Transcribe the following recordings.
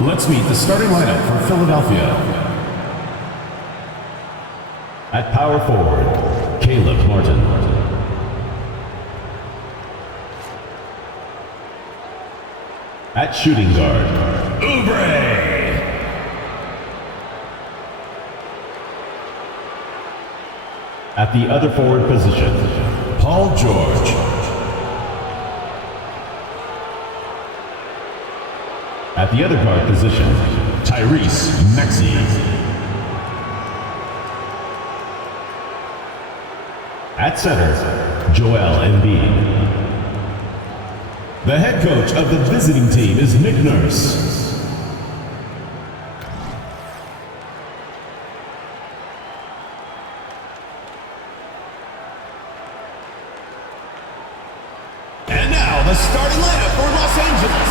Let's meet the starting lineup for Philadelphia. At power forward, Caleb Martin. At shooting guard, Oubre. At the other forward position, Paul George. At the other guard position, Tyrese Maxey. At center, Joel Embiid. The head coach of the visiting team is Nick Nurse. And now, the starting lineup for Los Angeles.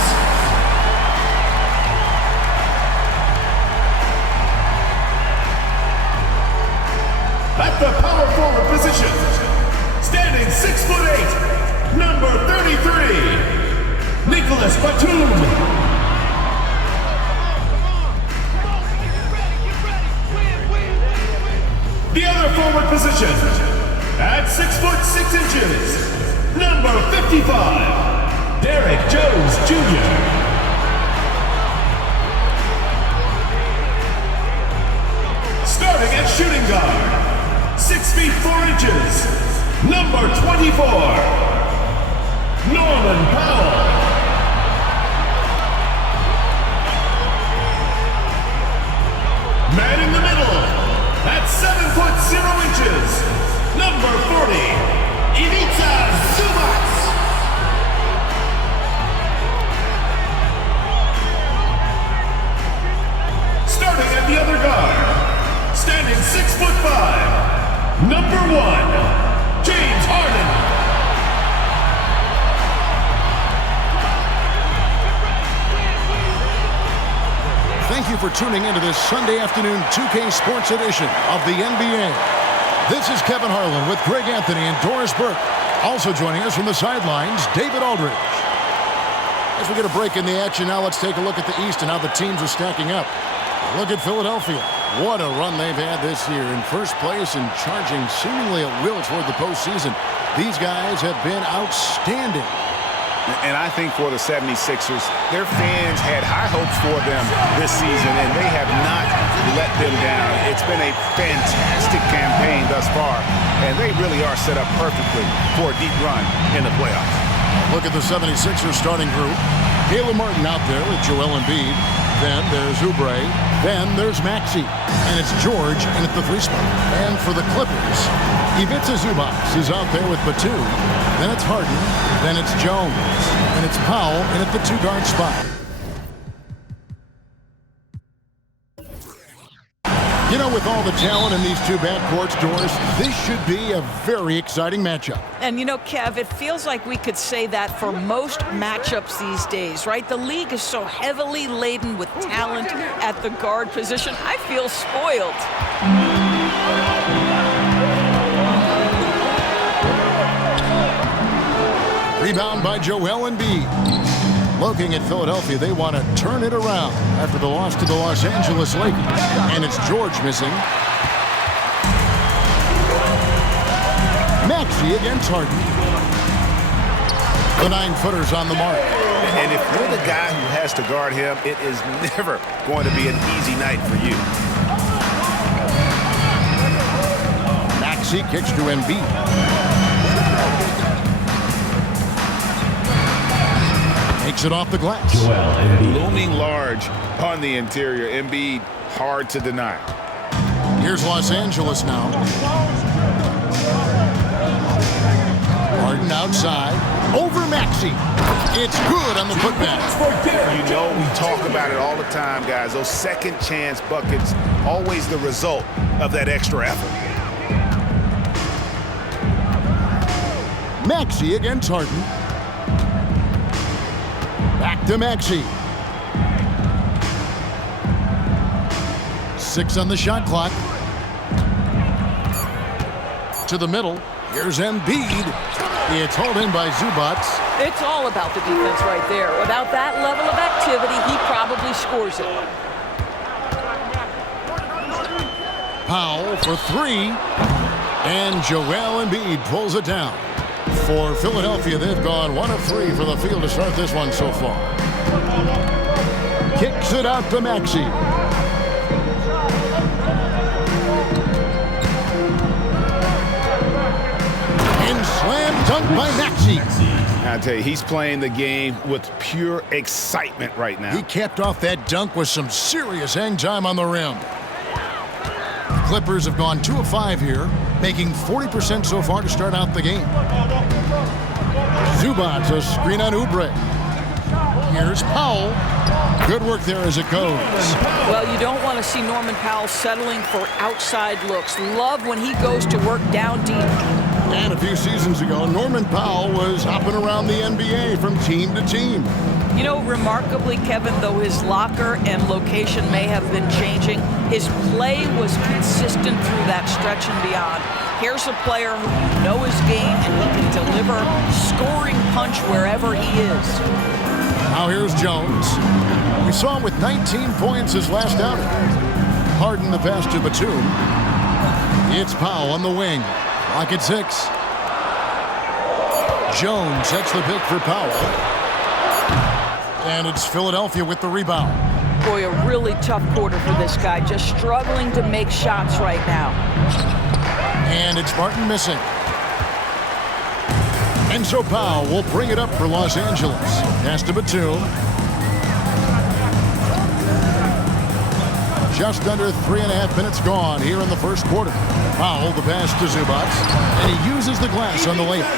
At the power forward position, standing 6'8", number 33, Nicholas Batum. The other forward position, at 6'6", number 55, Derek Jones Jr. Starting at shooting guard, 6 feet 4 inches, number 24, Norman Powell. Man in the middle, at 7 foot 0 inches, number 40, Ivica Zubac. Starting at the other guard, standing 6 foot 5, number 1, James Harden. Thank you for tuning into this Sunday afternoon 2K Sports edition of the NBA. This is Kevin Harlan with Greg Anthony and Doris Burke. Also joining us from the sidelines, David Aldridge. As we get a break in the action now, let's take a look at the East and how the teams are stacking up. Look at Philadelphia. What a run they've had this year. In first place and charging seemingly at will toward the postseason. These guys have been outstanding. And I think for the 76ers, their fans had high hopes for them this season, and they have not let them down. It's been a fantastic campaign thus far, and they really are set up perfectly for a deep run in the playoffs. Look at the 76ers starting group. Caleb Martin out there with Joel Embiid. Then there's Oubre. Then there's Maxey. And it's George in at the 3 spot. And for the Clippers, Ivica Zubac is out there with Batum. Then it's Harden. Then it's Jones. And it's Powell in at the 2 guard spot. You know, with all the talent in these two backcourts, Doris, this should be a very exciting matchup. And you know, Kev, it feels like we could say that for most matchups these days, right? The league is so heavily laden with talent at the guard position. I feel spoiled. Rebound by Joel Embiid. Looking at Philadelphia, they want to turn it around after the loss to the Los Angeles Lakers. And it's George missing. Maxey against Harden. The 9-footer's on the mark. And if you're the guy who has to guard him, it is never going to be an easy night for you. Maxey kicks to Embiid. Takes it off the glass. Joel Embiid. Looming large on the interior. Embiid, hard to deny. Here's Los Angeles now. Harden outside. Over Maxey. It's good on the putback. You know, we talk about it all the time, guys. Those second chance buckets, always the result of that extra effort. Maxey against Harden. Back to Maxey. 6 on the shot clock. To the middle. Here's Embiid. It's hauled in by Zubats. It's all about the defense right there. Without that level of activity, he probably scores it. Powell for three. And Joel Embiid pulls it down. For Philadelphia, they've gone 1 of 3 for the field to start this one so far. Kicks it out to Maxey. And slam dunk by Maxey. I tell you, he's playing the game with pure excitement right now. He capped off that dunk with some serious hang time on the rim. The Clippers have gone 2 of 5 here, making 40% so far to start out the game. Zubats, a screen on Oubre. Here's Powell. Good work there as it goes. Well, you don't want to see Norman Powell settling for outside looks. Love when he goes to work down deep. And a few seasons ago, Norman Powell was hopping around the NBA from team to team. You know, remarkably, Kevin, though his locker and location may have been changing, his play was consistent through that stretch and beyond. Here's a player who you know his game and he can deliver scoring punch wherever he is. Now here's Jones. We saw him with 19 points his last outing. Harden the pass to Batum. It's Powell on the wing. Clock at 6. Jones sets the pick for Powell. And it's Philadelphia with the rebound. Boy, a really tough quarter for this guy. Just struggling to make shots right now. And it's Martin missing. And so Powell will bring it up for Los Angeles. Pass to Batum. Just under 3.5 minutes gone here in the first quarter. Powell, the pass to Zubats. And he uses the glass on the layup.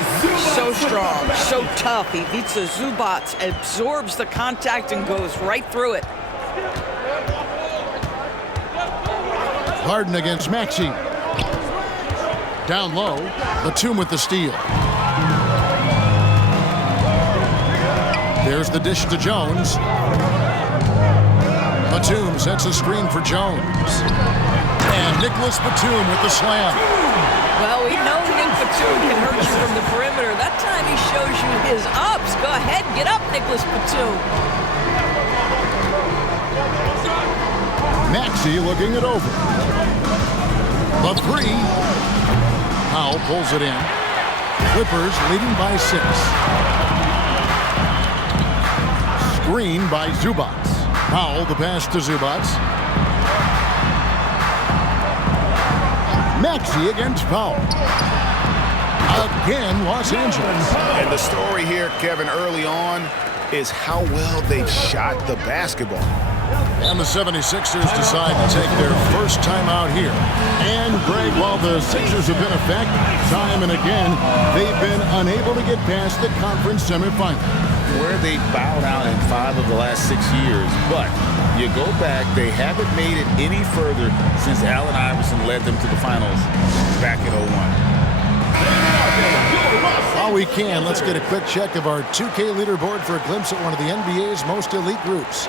So strong, so tough. He beats the Zubats, absorbs the contact, and goes right through it. Harden against Maxey. Down low, Batum with the steal. There's the dish to Jones. Batum sets a screen for Jones. And Nicholas Batum with the slam. Well, we know Nick Batum can hurt you from the perimeter. That time he shows you his ups. Go ahead, get up, Nicholas Batum. Maxey looking it over. The three. Powell pulls it in. Clippers leading by 6. Screen by Zubats. Powell, the pass to Zubats. Maxey against Powell. Again, Los Angeles. And the story here, Kevin, early on is how well they've shot the basketball. And the 76ers decide to take their first time out here. And, Greg, while the Sixers have been effective time and again, they've been unable to get past the conference semifinal. Where they bowed out in 5 of the last 6 years. But you go back, they haven't made it any further since Allen Iverson led them to the finals back in 01. While we can, let's get a quick check of our 2K leaderboard for a glimpse at one of the NBA's most elite groups.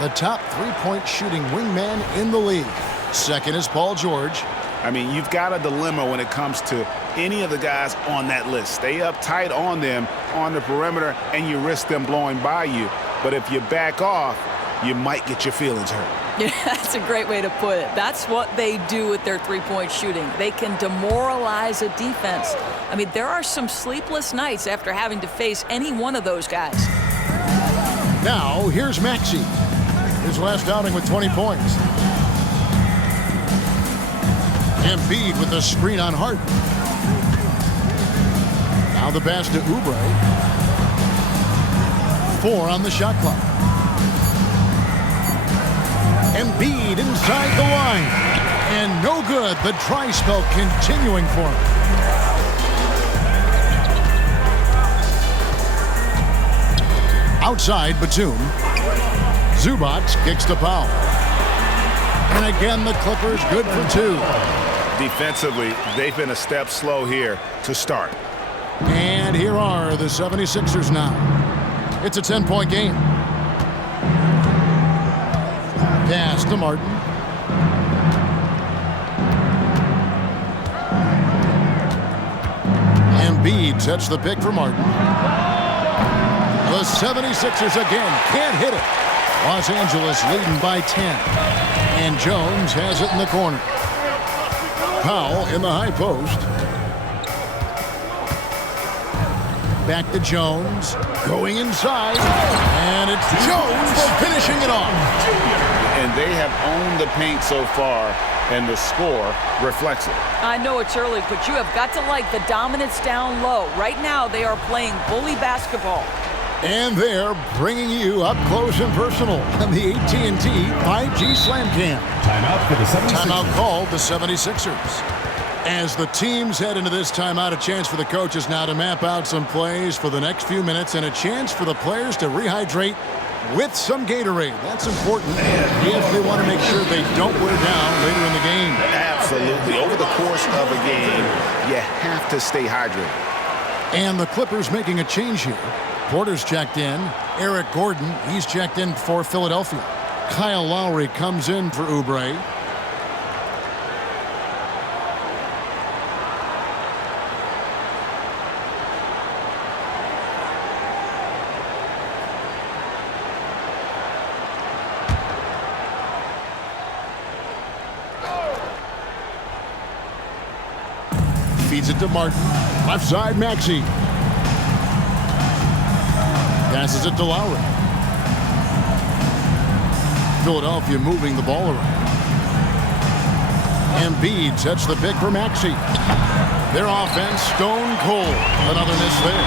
The top three-point shooting wingman in the league. Second is Paul George. I mean, you've got a dilemma when it comes to any of the guys on that list. Stay up tight on them on the perimeter, and you risk them blowing by you. But if you back off, you might get your feelings hurt. Yeah, that's a great way to put it. That's what they do with their three-point shooting. They can demoralize a defense. I mean, there are some sleepless nights after having to face any one of those guys. Now, here's Maxey. His last outing with 20 points. Embiid with the screen on Harden. Now the pass to Oubre. 4 on the shot clock. Embiid inside the line. And no good. The dry spell continuing for him. Outside, Batum. Zubats kicks to Powell. And again, the Clippers good for 2. Defensively, they've been a step slow here to start. And here are the 76ers now. It's a 10-point game. Pass to Martin. Embiid sets the pick for Martin. The 76ers again can't hit it. Los Angeles leading by 10. And Jones has it in the corner. Powell in the high post. Back to Jones. Going inside. And it's Jones finishing it off. And they have owned the paint so far, and the score reflects it. I know it's early, but you have got to like the dominance down low. Right now, they are playing bully basketball. And they're bringing you up close and personal on the AT&T 5G Slam Cam. Timeout for the 76ers. Timeout called the 76ers. As the teams head into this timeout, a chance for the coaches now to map out some plays for the next few minutes and a chance for the players to rehydrate with some Gatorade. That's important if they want to make sure they don't wear down later in the game. Absolutely. Over the course of a game, you have to stay hydrated. And the Clippers making a change here. Porter's checked in. Eric Gordon, he's checked in for Philadelphia. Kyle Lowry comes in for Oubre. Feeds it to Martin. Left side, Maxey. Passes it to Lowry. Philadelphia moving the ball around. Embiid sets the pick for Maxey. Their offense stone cold. Another miss there.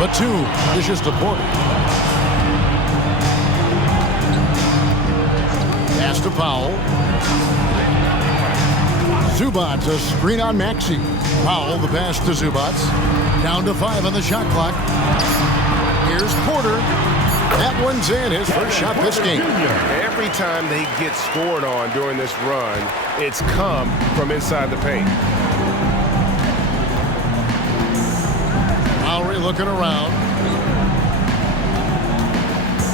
Batum dishes to Porter. Pass to Powell. Zubac, a screen on Maxey. Powell, the pass to Zubac. Down to 5 on the shot clock. Here's Porter. That one's in, his first shot this game. Every time they get scored on during this run, it's come from inside the paint. Lowry looking around.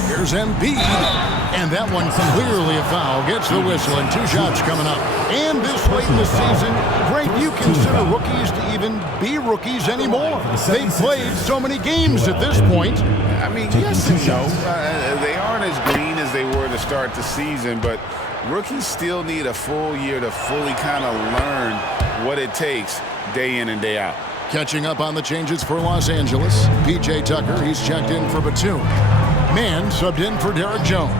Here's Embiid. And that one clearly a foul. Gets the whistle and 2 shots coming up. And this late in the season, great, you consider rookies to even be rookies anymore. They've played so many games at this point. I mean, yes and no. They aren't as green as they were to start the season, but rookies still need a full year to fully kind of learn what it takes day in and day out. Catching up on the changes for Los Angeles. P.J. Tucker, he's checked in for Batum. Mann subbed in for Derek Jones.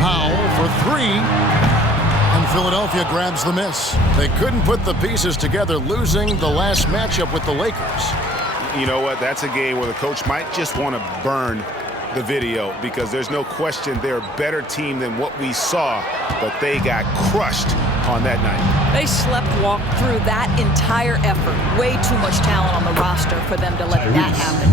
Powell for 3. And Philadelphia grabs the miss. They couldn't put the pieces together, losing the last matchup with the Lakers. You know what? That's a game where the coach might just want to burn the video because there's no question they're a better team than what we saw, but they got crushed on that night. They sleepwalked through that entire effort. Way too much talent on the roster for them to let that happen.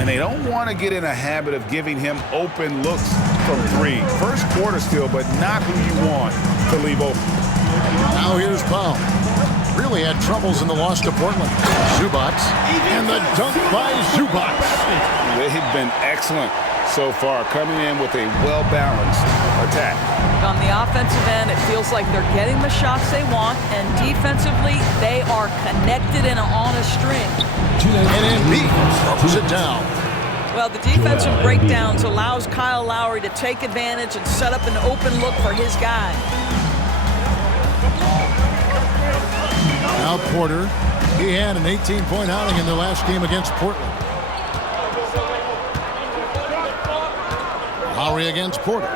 And they don't want to get in a habit of giving him open looks from 3. First quarter still, but not who you want to leave open. Now here's Powell. Really had troubles in the loss to Portland. Zubac. And the dunk by Zubac. They've been excellent so far, coming in with a well-balanced attack. On the offensive end, it feels like they're getting the shots they want, and defensively, they are connected and on a string. And Embiid throws it down. Well, the defensive breakdowns allows Kyle Lowry to take advantage and set up an open look for his guy. Now Porter, he had an 18-point outing in their last game against Portland. Lowry against Porter.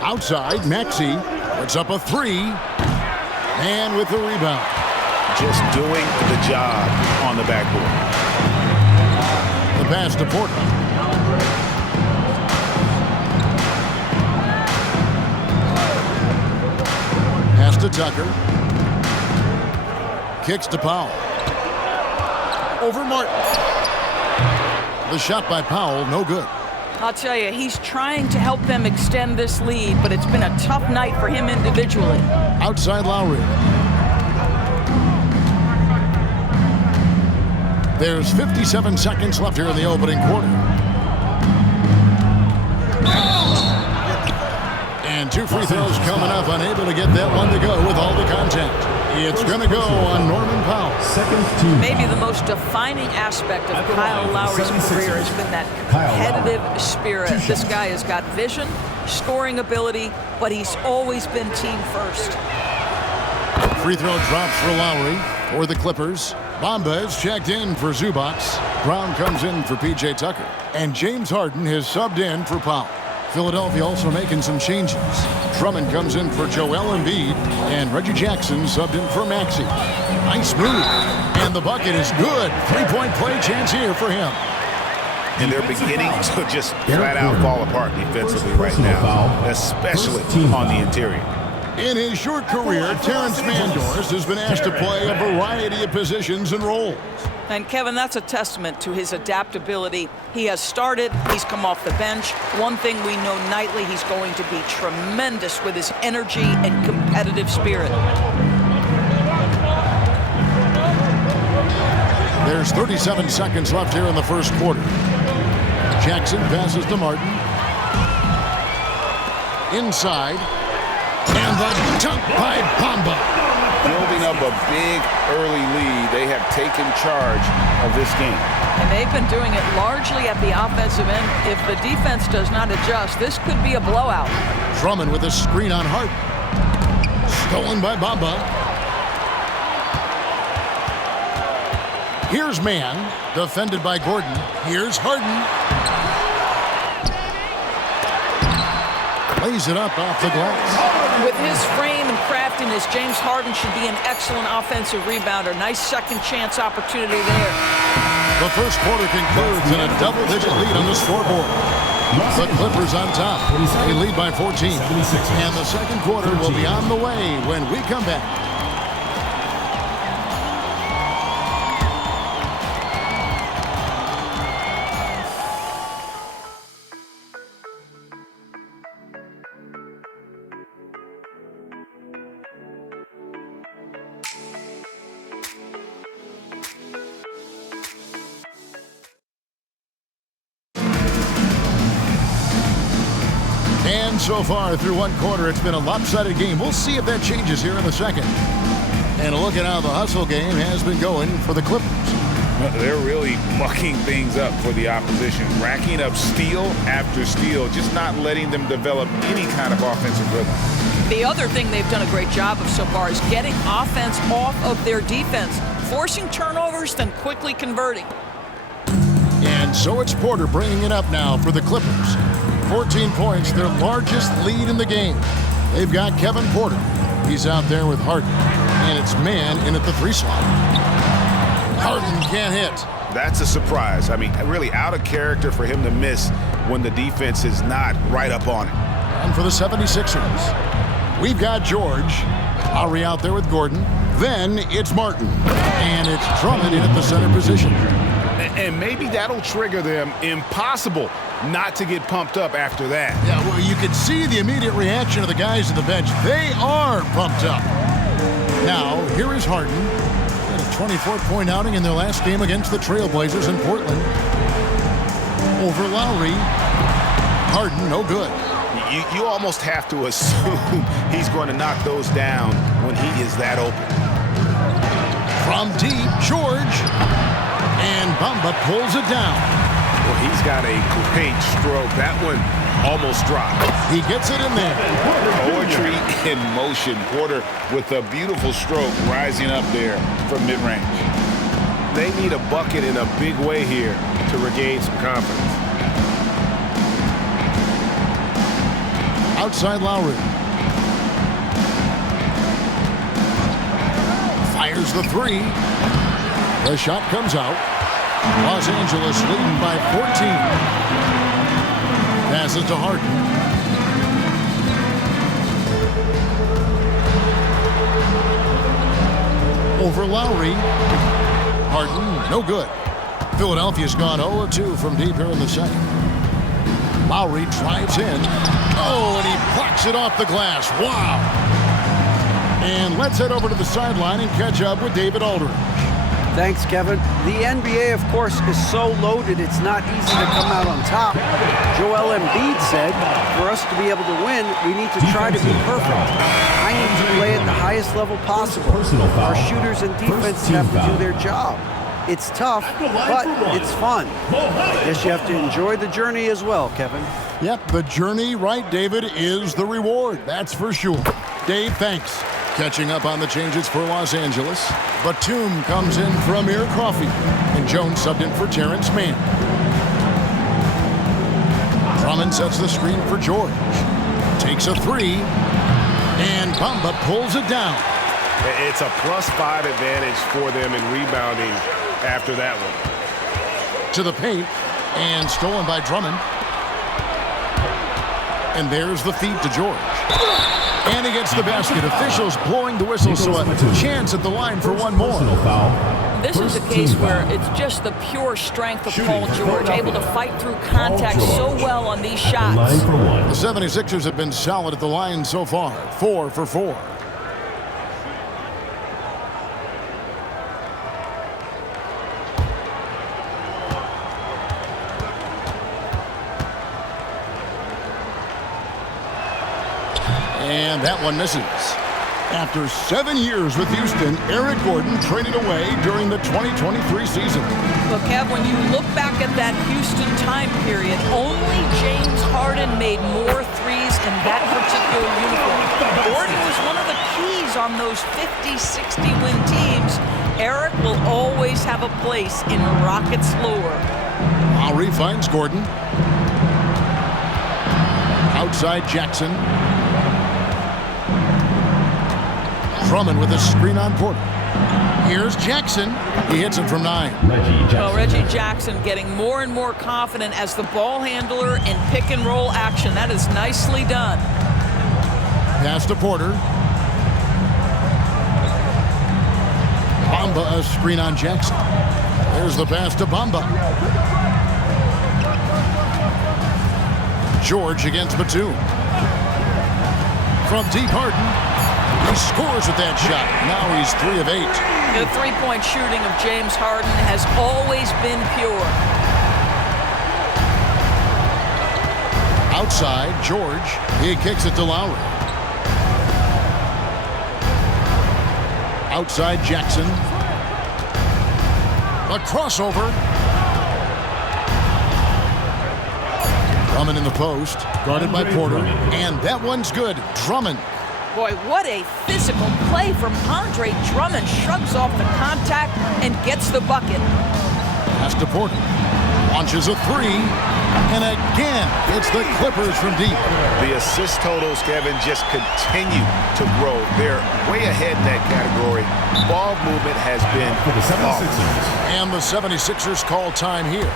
Outside, Maxey puts up a 3. And with the rebound. Just doing the job on the backboard. The pass to Porter. Pass to Tucker. Kicks to Powell. Over Martin. The shot by Powell, no good. I'll tell you, he's trying to help them extend this lead, but it's been a tough night for him individually. Outside Lowry. There's 57 seconds left here in the opening quarter. And And 2 free throws coming up, unable to get that one to go with all the contact. It's going to go on Norman Powell. Second team. Maybe the most defining aspect of Kyle Lowry's career has been that competitive spirit. This guy has got vision, scoring ability, but he's always been team first. Free throw drops for Lowry for the Clippers. Bamba is checked in for Zubac. Brown comes in for P.J. Tucker. And James Harden has subbed in for Powell. Philadelphia also making some changes. Drummond comes in for Joel Embiid, and Reggie Jackson subbed in for Maxey. Nice move, and the bucket is good. 3-point play chance here for him. And they're beginning to just flat out fall apart defensively right now, especially on the interior. In his short career, Terrence Mandors has been asked to play a variety of positions and roles. And Kevin, that's a testament to his adaptability. He has started, he's come off the bench. One thing we know nightly, he's going to be tremendous with his energy and competitive spirit. There's 37 seconds left here in the first quarter. Jackson passes to Martin. Inside. And the dunk by Bamba. Building up a big early lead, they have taken charge of this game. And they've been doing it largely at the offensive end. If the defense does not adjust, this could be a blowout. Drummond with a screen on Harden. Stolen by Bamba. Here's Mann, defended by Gordon. Here's Harden. Lays it up off the glass. With his frame and craftiness, James Harden should be an excellent offensive rebounder. Nice second chance opportunity there. The first quarter concludes in a double-digit lead on the scoreboard. The Clippers on top. They lead by 14. And the second quarter will be on the way when we come back. And so far through one quarter, it's been a lopsided game. We'll see if that changes here in the second. And a look at how the hustle game has been going for the Clippers. They're really mucking things up for the opposition, racking up steal after steal, just not letting them develop any kind of offensive rhythm. The other thing they've done a great job of so far is getting offense off of their defense, forcing turnovers, then quickly converting. And so it's Porter bringing it up now for the Clippers. 14 points, their largest lead in the game. They've got Kevin Porter. He's out there with Harden. And it's Mann in at the 3 slot. Harden can't hit. That's a surprise. I mean, really out of character for him to miss when the defense is not right up on it. And for the 76ers, we've got George. Lowry out there with Gordon. Then it's Martin. And it's Drummond in at the center position. And maybe that'll trigger them. Impossible not to get pumped up after that. Yeah, well, you can see the immediate reaction of the guys on the bench. They are pumped up. Now, here is Harden. Had a 24-point outing in their last game against the Trailblazers in Portland. Over Lowry. Harden, no good. You almost have to assume he's going to knock those down when he is that open. From deep, George. And Bamba pulls it down. Well, he's got a great stroke. That one almost dropped. He gets it in there. Poetry in motion. Porter with a beautiful stroke rising up there from mid-range. They need a bucket in a big way here to regain some confidence. Outside Lowry. Fires the 3. The shot comes out. Los Angeles leading by 14. Passes to Harden. Over Lowry. Harden, no good. Philadelphia's gone 0-2 from deep here in the second. Lowry drives in. Oh, and he blocks it off the glass. Wow. And let's head over to the sideline and catch up with David Aldridge. Thanks, Kevin. The NBA, of course, is so loaded it's not easy to come out on top. Joel Embiid said, for us to be able to win, we need to try to be perfect. I need to play at the highest level possible. Our shooters and defense have to do their job. It's tough, but it's fun. I guess you have to enjoy the journey as well, Kevin. Yep, the journey, right, David, is the reward. That's for sure. Dave, thanks. Catching up on the changes for Los Angeles. Batum comes in for Amir Coffey. And Jones subbed in for Terrence Mann. Drummond sets the screen for George. Takes a three. And Bamba pulls it down. It's a +5 advantage for them in rebounding after that one. To the paint. And stolen by Drummond. And there's the feed to George. And he gets the basket. Officials blowing the whistle, so a chance at the line for one more. This is a case where it's just the pure strength of Paul George, able to fight through contact so well on these shots. The 76ers have been solid at the line so far, 4 for 4. And that one misses. After 7 years with Houston, Eric Gordon traded away during the 2023 season. Look, Kev, when you look back at that Houston time period, only James Harden made more threes in that particular uniform. Gordon was one of the keys on those 50, 60-win teams. Eric will always have a place in Rockets lore. Lowry finds Gordon. Outside Jackson. Drummond with a screen on Porter. Here's Jackson. He hits it from 9. Well, Reggie Jackson getting more and more confident as the ball handler in pick and roll action. That is nicely done. Pass to Porter. Bamba, a screen on Jackson. There's the pass to Bamba. George against Batum. From deep, Harden. He scores with that shot. Now he's 3 of 8. The three-point shooting of James Harden has always been pure. Outside, George. He kicks it to Lowry. Outside, Jackson. A crossover. Drummond in the post. Guarded by Porter. And that one's good. Drummond. Boy, what a physical play from Andre Drummond. Shrugs off the contact and gets the bucket. Pass to Porter. Launches a three. And again, it's the Clippers from deep. The assist totals, Kevin, just continue to grow. They're way ahead in that category. Ball movement has been For the 76ers. And the 76ers call time here.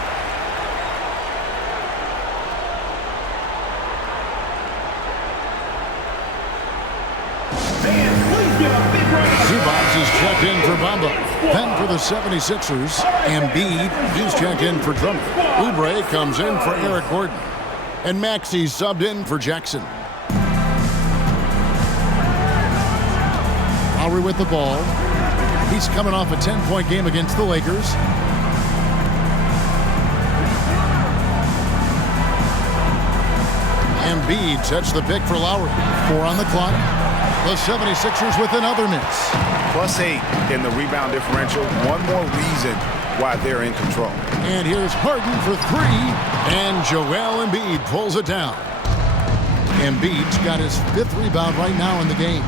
Zubac is checked in for Bamba. Then for the 76ers, Embiid, he's checked in for Drummond. Oubre comes in for Eric Gordon. And Maxey subbed in for Jackson. Lowry with the ball. He's coming off a 10-point game against the Lakers. Embiid sets the pick for Lowry. 4 on the clock. The 76ers with another miss. +8 in the rebound differential. One more reason why they're in control. And here's Harden for 3. And Joel Embiid pulls it down. Embiid's got his 5th rebound right now in the game.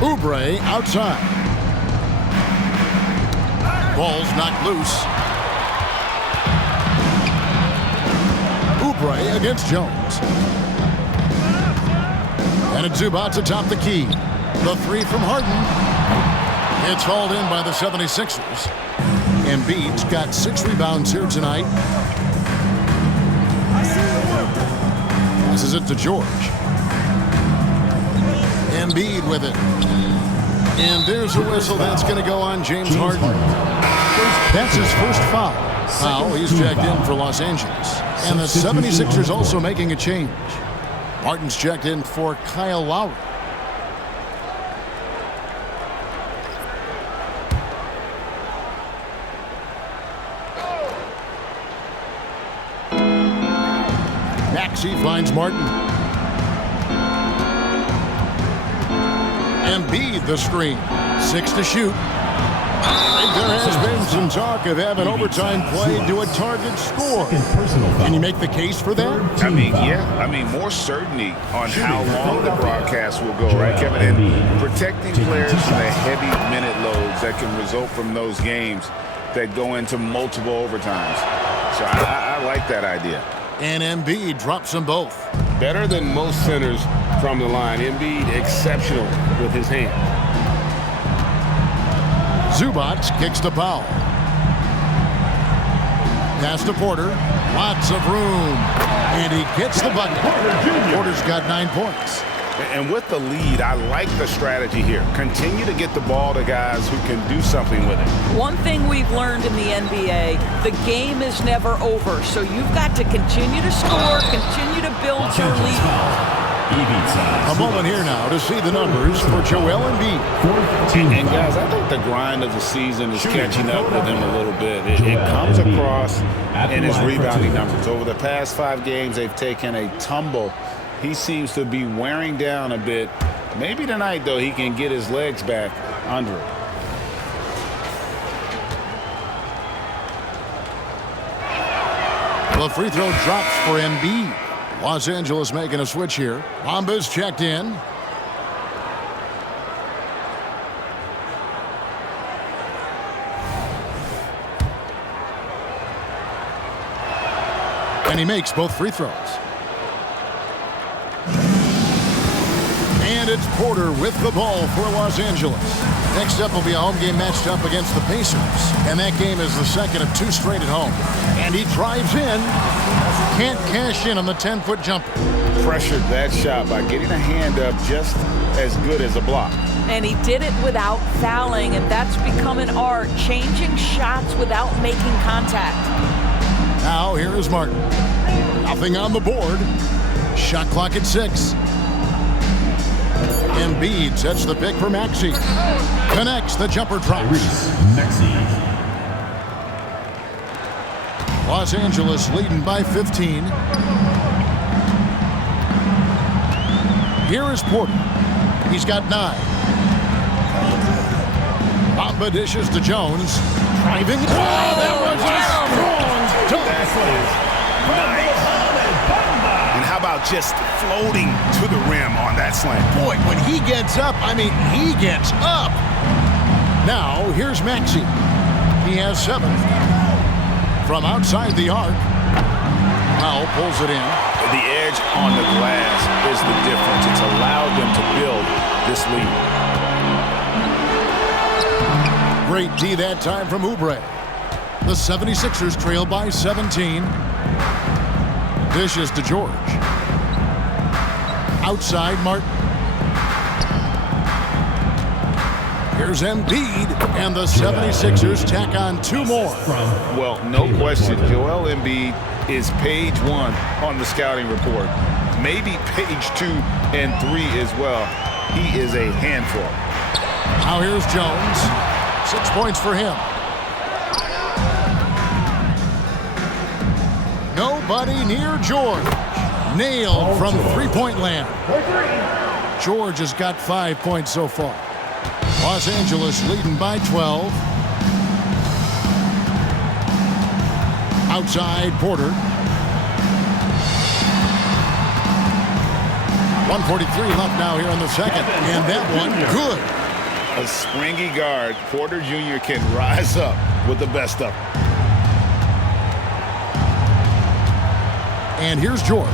Oubre outside. Ball's knocked loose. Oubre against Jones. And it's Zubac to top the key. The 3 from Harden. It's hauled in by the 76ers. Embiid's got 6 rebounds here tonight. Passes it to George. Embiid with it. And there's a whistle that's going to go on James Harden. That's his first foul. Foul, he's checked in for Los Angeles. And the 76ers also making a change. Martin's checked in for Kyle Lowry. Maxey finds Martin. Embiid the screen. 6 to shoot. There has been some talk of having overtime play to a target score. Can you make the case for that? I mean, yeah. I mean, more certainty on how long the broadcast will go, right, Kevin? And protecting players from the heavy minute loads that can result from those games that go into multiple overtimes. So I like that idea. And Embiid drops them both. Better than most centers from the line. Embiid exceptional with his hand. Zubac kicks to Powell. Pass to Porter. Lots of room. And he gets the bucket. Porter's got 9 points. And with the lead, I like the strategy here. Continue to get the ball to guys who can do something with it. One thing we've learned in the NBA, the game is never over. So you've got to continue to score, continue to build your lead. A moment here now to see the numbers for Joel Embiid. And guys, I think the grind of the season is catching up with him a little bit. It comes across in his rebounding numbers. Over the past 5 games, they've taken a tumble. He seems to be wearing down a bit. Maybe tonight, though, he can get his legs back under it. The free throw drops for Embiid. Los Angeles making a switch here. Bamba's checked in. And he makes both free throws. And it's Porter with the ball for Los Angeles. Next up will be a home game matched up against the Pacers. And that game is the second of 2 straight at home. And he drives in. Can't cash in on the 10-foot jumper. Pressured that shot by getting a hand up just as good as a block. And he did it without fouling, and that's become an art, changing shots without making contact. Now here is Martin. Nothing on the board. Shot clock at 6. Embiid sets the pick for Maxey. Connects, the jumper drops. Los Angeles leading by 15. Here is Porter. He's got 9. Bamba dishes to Jones. Driving. Oh, that was a strong Nice. And how about just floating to the rim on that slam? Boy, when he gets up, I mean, he gets up. Now, here's Maxey. He has 7. From outside the arc. Powell pulls it in. The edge on the glass is the difference. It's allowed them to build this lead. Great D that time from Oubre. The 76ers trail by 17. Dishes to George. Outside Martin. Here's Embiid, and the 76ers tack on 2 more. Well, no question, Joel Embiid is page 1 on the scouting report. Maybe page 2 and 3 as well. He is a handful. Now here's Jones. 6 points for him. Nobody near George. Nailed from 3-point land. George has got 5 points so far. Los Angeles leading by 12. Outside Porter. 1:43 left now here in the second. And that one good. A springy guard, Porter Jr. can rise up with the best of them. And here's George.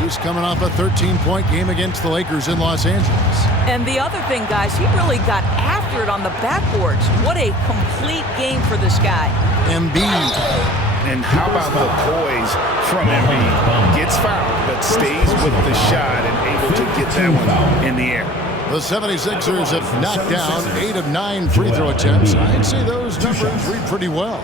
He's coming off a 13-point game against the Lakers in Los Angeles. And the other thing, guys, he really got after it on the backboards. What a complete game for this guy. Embiid. And how about the poise from Embiid? Gets fouled, but stays with the shot and able to get that one in the air. The 76ers have knocked down 8 of 9 free throw attempts. I'd say those numbers read pretty well.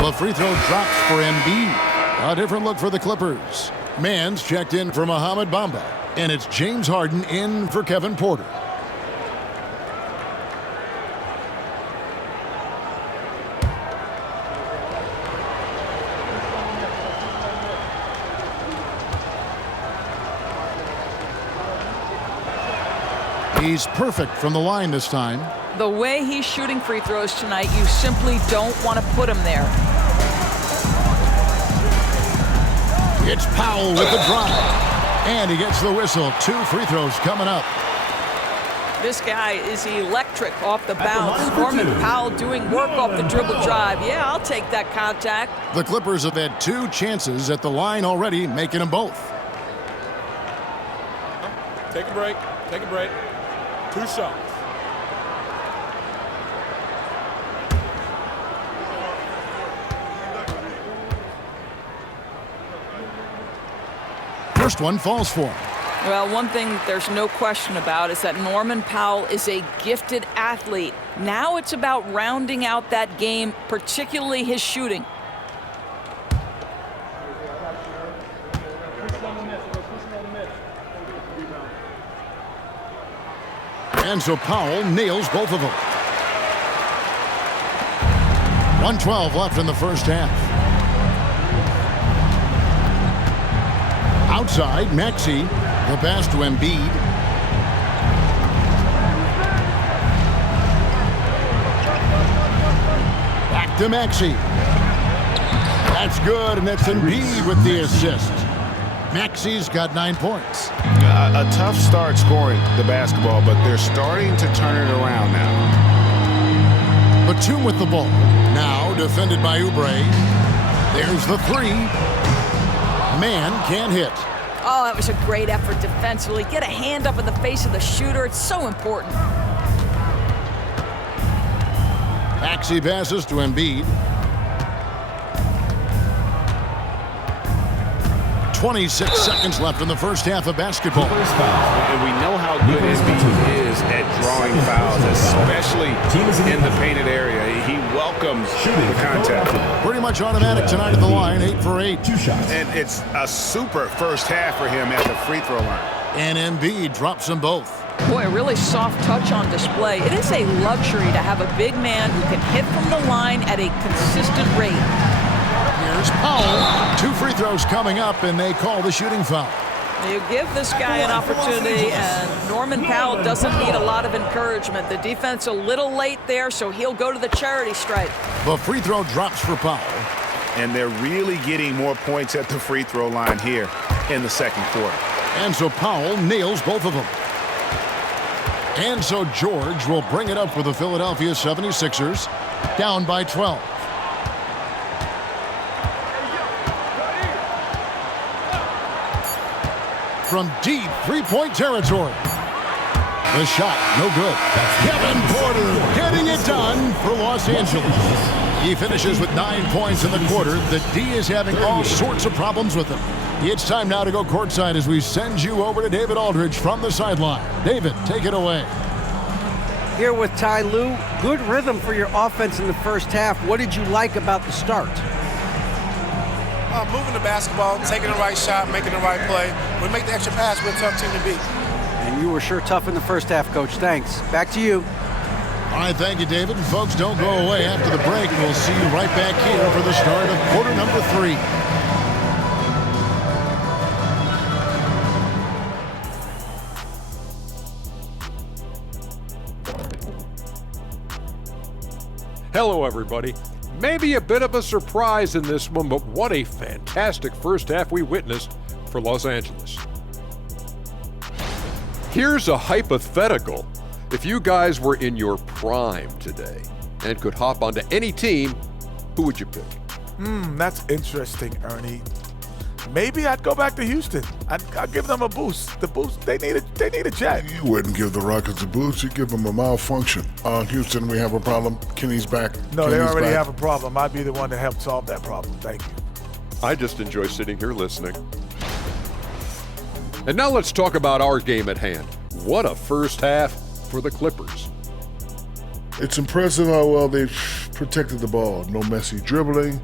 The free throw drops for Embiid. A different look for the Clippers. Mann's checked in for Mohamed Bamba, and it's James Harden in for Kevin Porter. He's perfect from the line this time. The way he's shooting free throws tonight, you simply don't want to put him there. It's Powell with the drive. And he gets the whistle. 2 free throws coming up. This guy is electric off the bounce. Norman Powell doing work off the dribble drive. Yeah, I'll take that contact. The Clippers have had 2 chances at the line already, making them both. Take a break. Take a break. 2 shots. First one falls for him. Well, one thing there's no question about is that Norman Powell is a gifted athlete. Now it's about rounding out that game, particularly his shooting. And so Powell nails both of them. 1:12 left in the first half. Outside, Maxey. The pass to Embiid. Back to Maxey. That's good, and it's Embiid with the assist. Maxey's got 9 points. A tough start scoring the basketball, but they're starting to turn it around now. Batum with the ball. Now defended by Oubre. There's the 3. Man can't hit. Oh, that was a great effort defensively. Get a hand up in the face of the shooter. It's so important. Maxey passes to Embiid. 26 seconds left in the first half of basketball. And we know how good Embiid is at drawing fouls, especially in the painted area. He welcomes the contact. Pretty much automatic tonight at the line, 8 for 8. 2 shots. And it's a super first half for him at the free throw line. And Embiid drops them both. Boy, a really soft touch on display. It is a luxury to have a big man who can hit from the line at a consistent rate. Here's Powell. 2 free throws coming up, and they call the shooting foul. You give this guy an opportunity, and Norman Powell doesn't need a lot of encouragement. The defense a little late there, so he'll go to the charity stripe. The free throw drops for Powell. And they're really getting more points at the free throw line here in the second quarter. And so Powell nails both of them. And so George will bring it up for the Philadelphia 76ers, down by 12. From deep three-point territory. The shot, no good. Kevin Porter getting it done for Los Angeles. He finishes with 9 points in the quarter. The D is having all sorts of problems with him. It's time now to go courtside as we send you over to David Aldridge from the sideline. David, take it away. Here with Ty Lue, good rhythm for your offense in the first half. What did you like about the start? Moving the basketball, taking the right shot, making the right play. We make the extra pass, we're a tough team to beat. And you were sure tough in the first half, Coach. Thanks. Back to you. All right, thank you, David. And folks, don't go away after the break. We'll see you right back here for the start of quarter number 3. Hello, everybody. Maybe a bit of a surprise in this one, but what a fantastic first half we witnessed for Los Angeles. Here's a hypothetical. If you guys were in your prime today and could hop onto any team, who would you pick? That's interesting, Ernie. Maybe I'd go back to Houston. I'd give them a boost. The boost, they need a jet. You wouldn't give the Rockets a boost. You give them a malfunction. Houston, we have a problem. Kenny's back. No, they already have a problem. I'd be the one to help solve that problem. Thank you. I just enjoy sitting here listening. And now let's talk about our game at hand. What a first half for the Clippers. It's impressive how well they've protected the ball. No messy dribbling.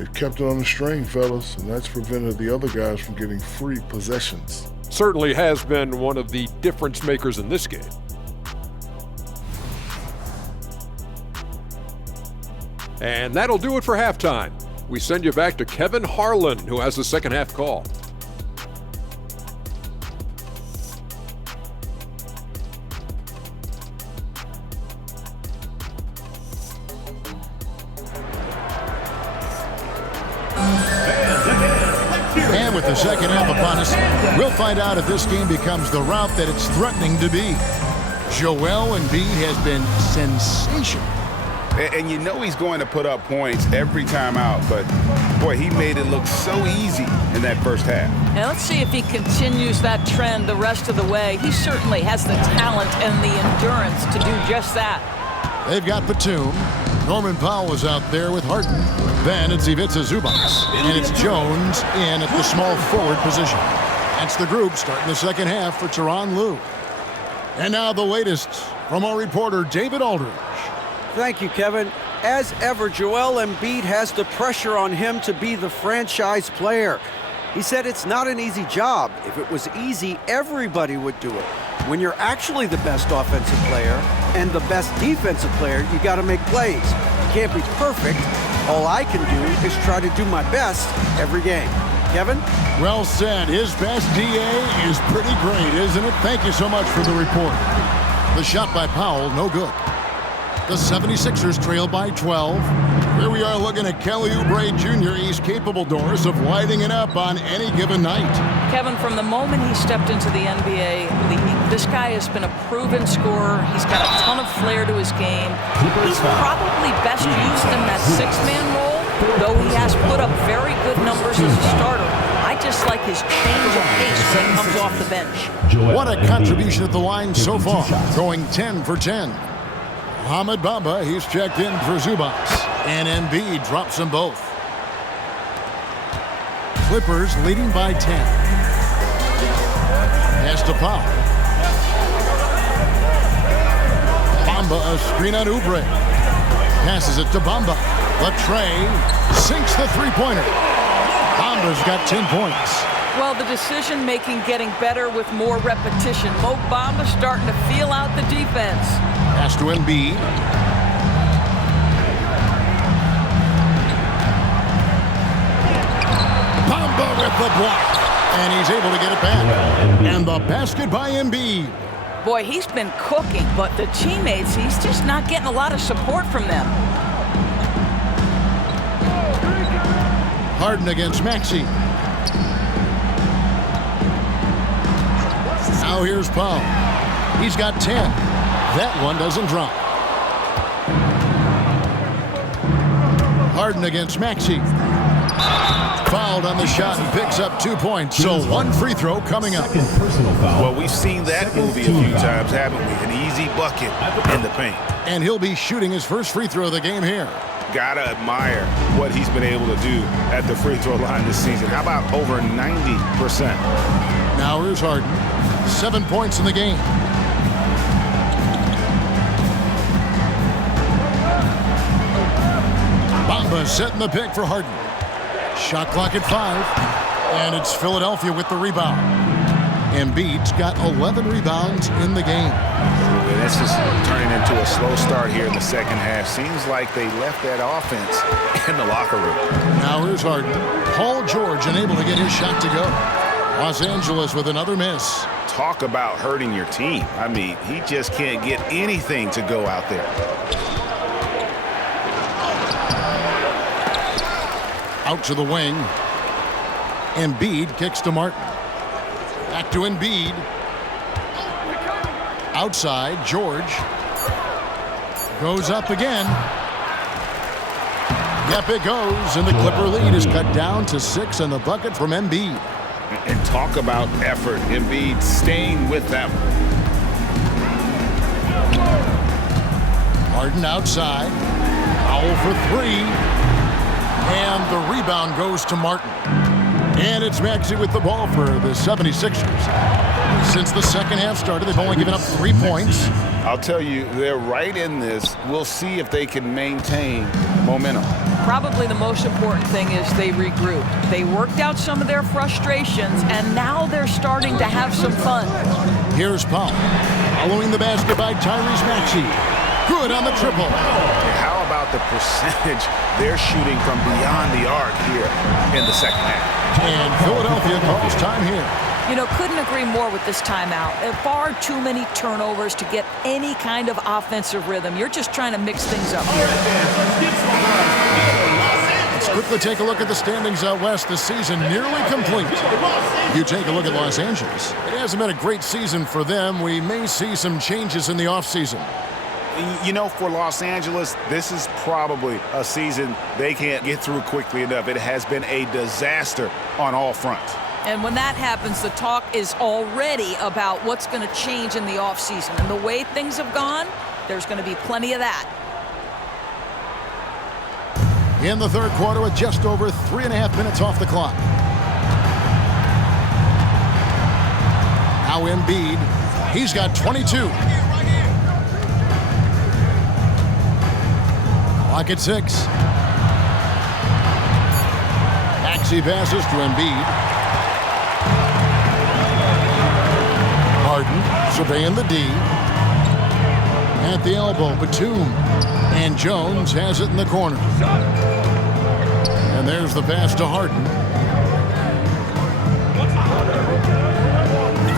They've kept it on the string, fellas, and that's prevented the other guys from getting free possessions. Certainly has been one of the difference makers in this game. And that'll do it for halftime. We send you back to Kevin Harlan, who has the second half call. And with the second half upon us, we'll find out if this game becomes the route that it's threatening to be. Joel Embiid has been sensational. And you know he's going to put up points every time out, but boy, he made it look so easy in that first half. And let's see if he continues that trend the rest of the way. He certainly has the talent and the endurance to do just that. They've got Batum. Norman Powell is out there with Harden. Then it's Ivica Zubac. And it's Jones in at the small forward position. That's the group starting the second half for Tyronn Lue. And now the latest from our reporter, David Aldridge. Thank you, Kevin. As ever, Joel Embiid has the pressure on him to be the franchise player. He said it's not an easy job. If it was easy, everybody would do it. When you're actually the best offensive player and the best defensive player, you got to make plays. You can't be perfect. All I can do is try to do my best every game. Kevin? Well said. His best DA is pretty great, isn't it? Thank you so much for the report. The shot by Powell, no good. The 76ers trail by 12. Here we are looking at Kelly Oubre Jr. He's capable, Doris, of lighting it up on any given night. Kevin, from the moment he stepped into the NBA league, this guy has been a proven scorer. He's got a ton of flair to his game. He's probably best used in that six-man role, though he has put up very good numbers as a starter. I just like his change of pace when he comes off the bench. What a contribution at the line so far, going 10 for 10. Mohamed Bamba, he's checked in for Zubac. And Embiid drops them both. Clippers leading by 10. Pass to Powell. Bamba, a screen on Oubre. Passes it to Bamba. Latrey sinks the three-pointer. Bamba's got 10 points. Well, the decision-making getting better with more repetition. Mo Bamba starting to feel out the defense. Pass to Embiid. Bamba with the block. And he's able to get it back. And the basket by Embiid. Boy, he's been cooking, but the teammates, he's just not getting a lot of support from them. Harden against Maxey. Now here's Powell. He's got 10. That one doesn't drop. Harden against Maxey. Fouled on the shot and picks up 2 points. So one free throw coming up. Well, we've seen that movie a few times, haven't we? An easy bucket in the paint. And he'll be shooting his first free throw of the game here. Gotta admire what he's been able to do at the free throw line this season. How about over 90%? Now here's Harden. 7 points in the game. Bamba setting the pick for Harden. Shot clock at 5. And it's Philadelphia with the rebound. Embiid's got 11 rebounds in the game. This is turning into a slow start here in the second half. Seems like they left that offense in the locker room. Now here's Harden. Paul George unable to get his shot to go. Los Angeles with another miss. Talk about hurting your team. I mean, he just can't get anything to go out there. Out to the wing. Embiid kicks to Martin. Back to Embiid. Outside, George. Goes up again. Yep, it goes. And the Clipper lead is cut down to 6 on the bucket from Embiid. And talk about effort. Embiid staying with them. Harden outside. Powell for 3. And the rebound goes to Martin. And it's Maxey with the ball for the 76ers. Since the second half started, they've only given up 3 points. I'll tell you, they're right in this. We'll see if they can maintain momentum. Probably the most important thing is they regrouped. They worked out some of their frustrations, and now they're starting to have some fun. Here's Powell. Following the basket by Tyrese Maxey. Good on the triple. How about the percentage they're shooting from beyond the arc here in the second half? And Philadelphia calls time here. You know, couldn't agree more with this timeout. Far too many turnovers to get any kind of offensive rhythm. You're just trying to mix things up here. Let's quickly take a look at the standings out west. This season nearly complete. You take a look at Los Angeles. It hasn't been a great season for them. We may see some changes in the offseason. You know, for Los Angeles, this is probably a season they can't get through quickly enough. It has been a disaster on all fronts. And when that happens, the talk is already about what's going to change in the offseason. And the way things have gone, there's going to be plenty of that. In the third quarter with just over 3.5 minutes off the clock. Now Embiid, he's got 22. Clock at 6. Maxey passes to Embiid. Harden surveying the D. At the elbow, Batum. And Jones has it in the corner. And there's the pass to Harden.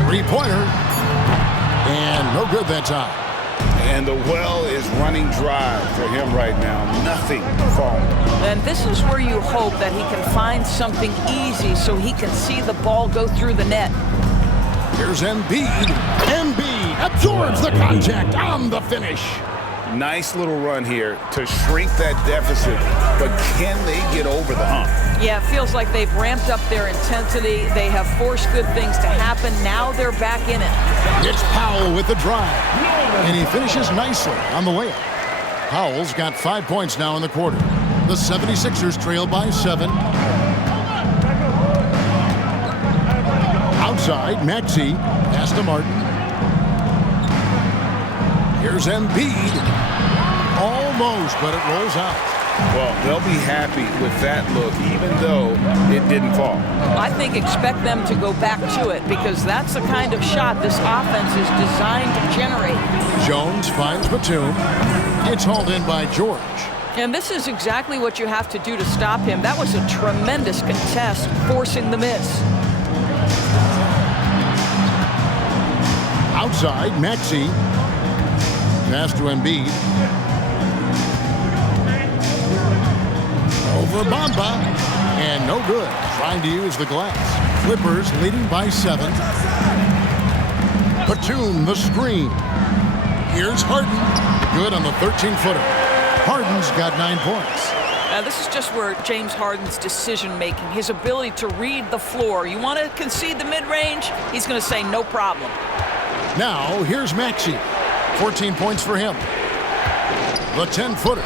Three-pointer. And no good that time. And the well is running dry for him right now. Nothing falling. And this is where you hope that he can find something easy so he can see the ball go through the net. Here's Embiid. Embiid absorbs the contact on the finish. Nice little run here to shrink that deficit, but can they get over the hump? Yeah, it feels like they've ramped up their intensity. They have forced good things to happen. Now they're back in it. It's Powell with the drive. And he finishes nicely on the layup. Powell's got 5 points now in the quarter. The 76ers trail by 7. Outside, Maxey. Pass to Martin. Here's Embiid. Almost, but it rolls out. Well, they'll be happy with that look, even though it didn't fall. I think expect them to go back to it because that's the kind of shot this offense is designed to generate. Jones finds Batum. It's hauled in by George. And this is exactly what you have to do to stop him. That was a tremendous contest, forcing the miss. Outside, Maxey. Pass to Embiid. Over Bamba. And no good. Trying to use the glass. Clippers leading by 7. Batum, the screen. Here's Harden. Good on the 13-footer. Harden's got 9 points. Now, this is just where James Harden's decision-making, his ability to read the floor. You want to concede the mid-range? He's going to say no problem. Now, here's Maxey. 14 points for him. The 10-footer.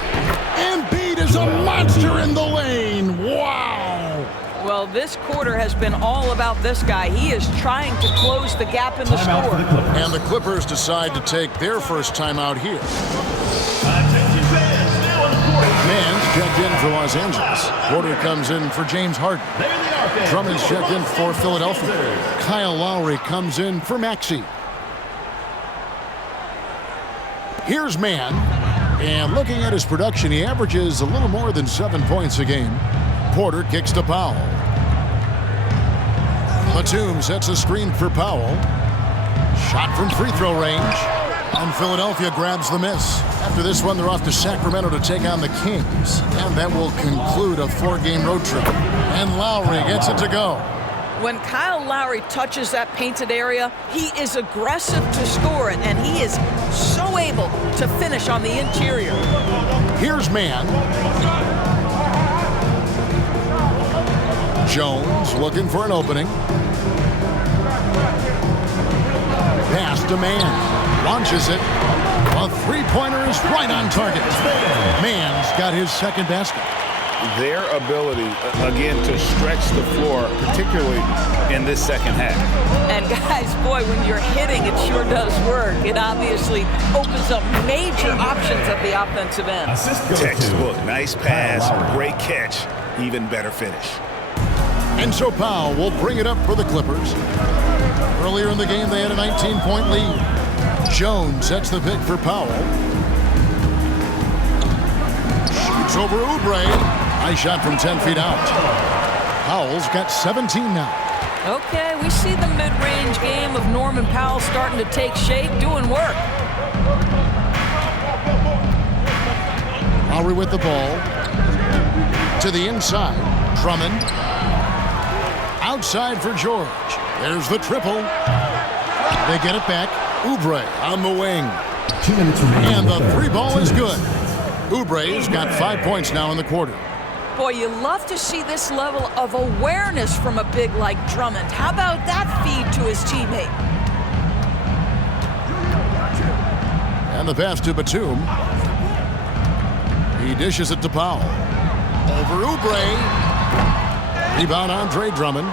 Embiid is a monster in the lane. Wow. Well, this quarter has been all about this guy. He is trying to close the gap in the score. And the Clippers decide to take their first timeout here. Mann's checked in for Los Angeles. Porter comes in for James Harden. Drummond's checked in for Philadelphia. Kyle Lowry comes in for Maxey. Here's Mann, and looking at his production, he averages a little more than 7 points a game. Porter kicks to Powell. Batum sets a screen for Powell. Shot from free throw range, and Philadelphia grabs the miss. After this one, they're off to Sacramento to take on the Kings, and that will conclude a 4-game road trip. And Lowry gets it to go. When Kyle Lowry touches that painted area, he is aggressive to score it, and he is so able to finish on the interior. Here's Mann. Jones looking for an opening. Pass to Mann. Launches it. A three-pointer is right on target. Mann's got his second basket. their ability, again, to stretch the floor, particularly in this second half. And guys, boy, when you're hitting, it sure does work. It obviously opens up major options at the offensive end. Assist goes Textbook, to nice pass, great catch, even better finish. And so Powell will bring it up for the Clippers. Earlier in the game, they had a 19-point lead. Jones sets the pick for Powell. Shoots over Oubre. Nice shot from 10 feet out. Powell's got 17 now. Okay, we see the mid-range game of Norman Powell starting to take shape, doing work. Lowry with the ball. To the inside. Drummond. Outside for George. There's the triple. They get it back. Oubre on the wing. 2 minutes remaining. And the three ball is good. Oubre's got 5 points now in the quarter. Boy, you love to see this level of awareness from a big like Drummond. How about that feed to his teammate? And the pass to Batum. He dishes it to Powell. Over Oubre. Rebound Andre Drummond.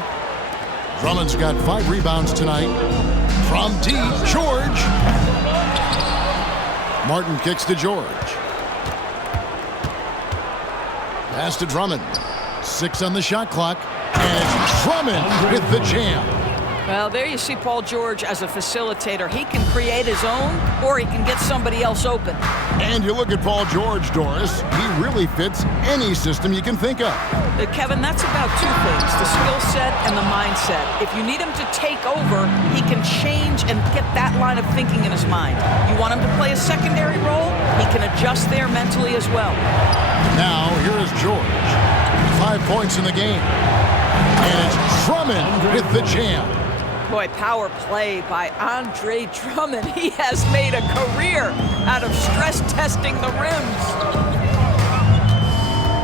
Drummond's got 5 rebounds tonight. From deep, George. Martin kicks to George. Pass to Drummond. 6 on the shot clock. And it's Drummond with the jam. Well, there you see Paul George as a facilitator. He can create his own, or he can get somebody else open. And you look at Paul George, Doris. He really fits any system you can think of. Kevin, that's about 2 things, the skill set and the mindset. If you need him to take over, he can change and get that line of thinking in his mind. You want him to play a secondary role, he can adjust there mentally as well. Now, here is George. 5 points in the game. And it's Drummond with the jam. Boy, power play by Andre Drummond. He has made a career out of stress testing the rims.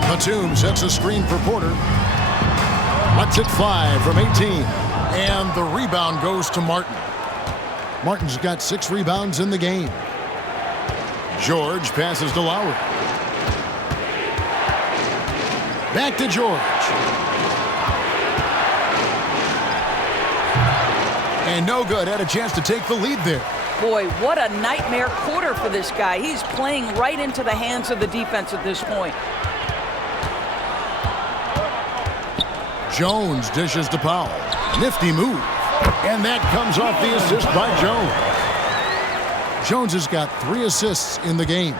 Batum sets a screen for Porter. Lets it fly from 18. And the rebound goes to Martin. Martin's got 6 rebounds in the game. George passes to Lowry. Back to George. And no good. Had a chance to take the lead there. Boy, what a nightmare quarter for this guy. He's playing right into the hands of the defense at this point. Jones dishes to Powell. Nifty move. And that comes off the assist by Jones. Jones has got 3 assists in the game.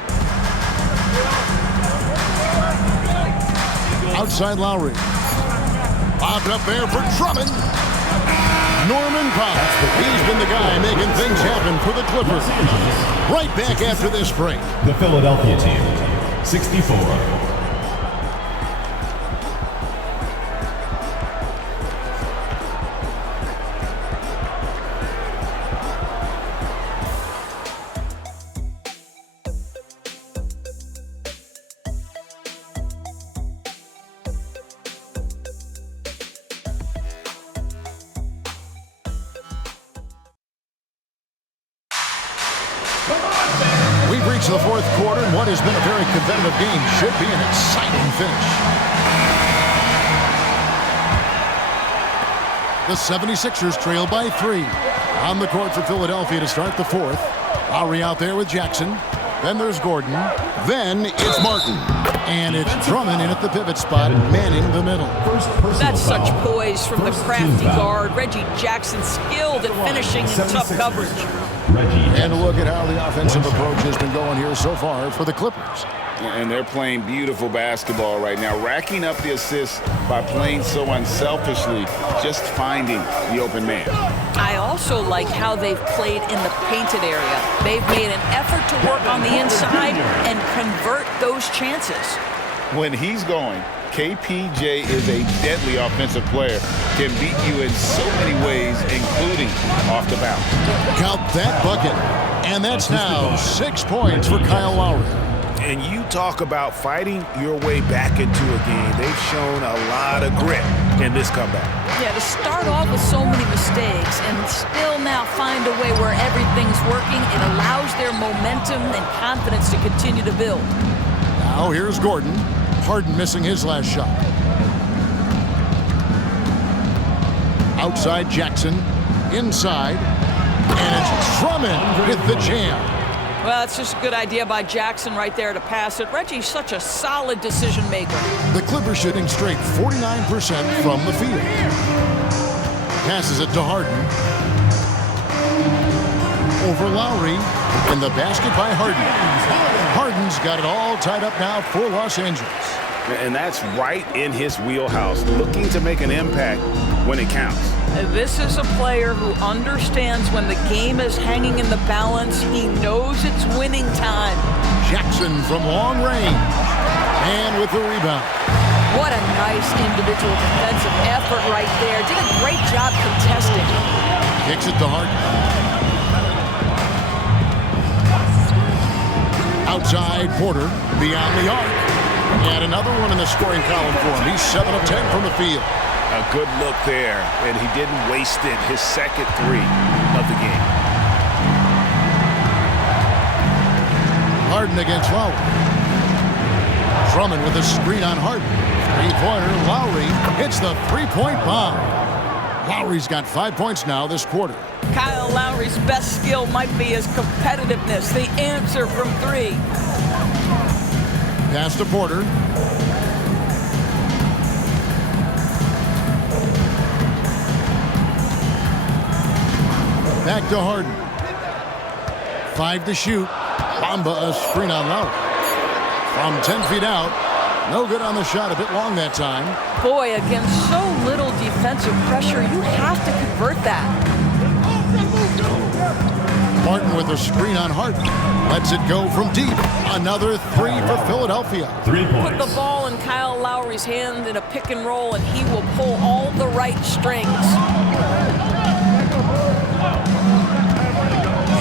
Outside Lowry. Popped up there for Drummond. Norman Powell. He's been the guy making things happen for the Clippers. Right back after this break. The Philadelphia team, 64. We've reached the 4th quarter, and what has been a very competitive game should be an exciting finish. The 76ers trail by 3. On the court for Philadelphia to start the 4th. Lowry out there with Jackson. Then there's Gordon. Then it's Martin. And it's Drummond in at the pivot spot, manning the middle. That's such poise from the crafty guard. Reggie Jackson, skilled at finishing in tough coverage. And look at how the offensive approach has been going here so far for the Clippers. And they're playing beautiful basketball right now, racking up the assists by playing so unselfishly, just finding the open man. I also like how they've played in the painted area. They've made an effort to work on the inside and convert those chances. When he's going, KPJ is a deadly offensive player, can beat you in so many ways, including off the bounce. Count that bucket. And that's now 6 points for Kyle Lowry. And you talk about fighting your way back into a game. They've shown a lot of grit in this comeback. Yeah, to start off with so many mistakes and still now find a way where everything's working, it allows their momentum and confidence to continue to build. Now here's Gordon. Harden missing his last shot. Outside Jackson. Inside. And it's Drummond with the jam. Well, it's just a good idea by Jackson right there to pass it. Reggie's such a solid decision maker. The Clippers shooting straight 49% from the field. Passes it to Harden. Over Lowry. In the basket by Harden. Harden's got it all tied up now for Los Angeles. And that's right in his wheelhouse, looking to make an impact when it counts. This is a player who understands when the game is hanging in the balance. He knows it's winning time. Jackson from long range. And with the rebound. What a nice individual defensive effort right there. Did a great job contesting. Kicks it to Harden. Outside Porter. Beyond the arc. And another one in the scoring column for him. He's 7 of 10 from the field. A good look there, and he didn't waste it. His second three of the game. Harden against Lowry. Drummond with a screen on Harden. Three-pointer. Lowry hits the three-point bomb. Lowry's got 5 points now this quarter. Kyle Lowry's best skill might be his competitiveness, the answer from three. Pass to Porter. Back to Harden. 5 to shoot. Bamba a screen on Lowry. From 10 feet out. No good on the shot. A bit long that time. Boy, against so little defensive pressure, you have to convert that. Martin with a screen on Harden. Lets it go from deep. Another three for Philadelphia. 3 points. Put the ball in Kyle Lowry's hand in a pick and roll, and he will pull all the right strings.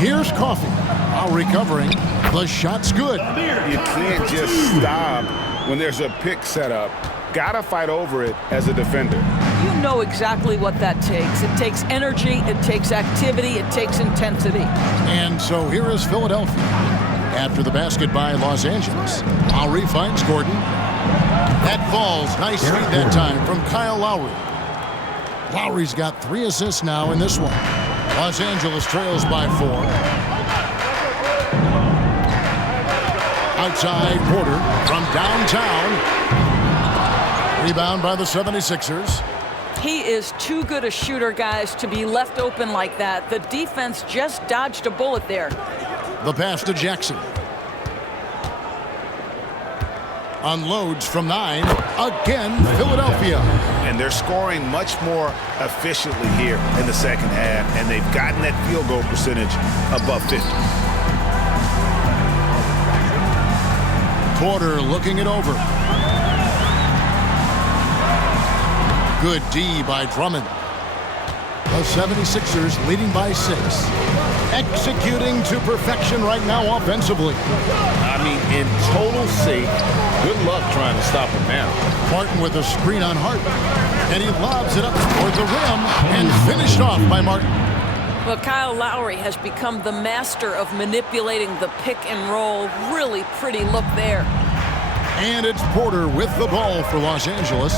Here's Coffey. Lowry covering. The shot's good. You can't just stop when there's a pick set up. Gotta fight over it as a defender. You know exactly what that takes. It takes energy, it takes activity, it takes intensity. And so here is Philadelphia. After the basket by Los Angeles. Lowry finds Gordon. That falls. Nice feed that time from Kyle Lowry. Lowry's got 3 assists now in this one. Los Angeles trails by 4. Outside Porter from downtown. Rebound by the 76ers. He is too good a shooter, guys, to be left open like that. The defense just dodged a bullet there. The pass to Jackson. Unloads from 9. Again, Philadelphia. And they're scoring much more efficiently here in the second half, and they've gotten that field goal percentage above 50. Porter looking it over. Good D by Drummond. The 76ers leading by 6. Executing to perfection right now offensively. I mean, in total sync. Good luck trying to stop him now. Martin with a screen on Harden. And he lobs it up toward the rim and finished off by Martin. Well, Kyle Lowry has become the master of manipulating the pick and roll. Really pretty look there. And it's Porter with the ball for Los Angeles.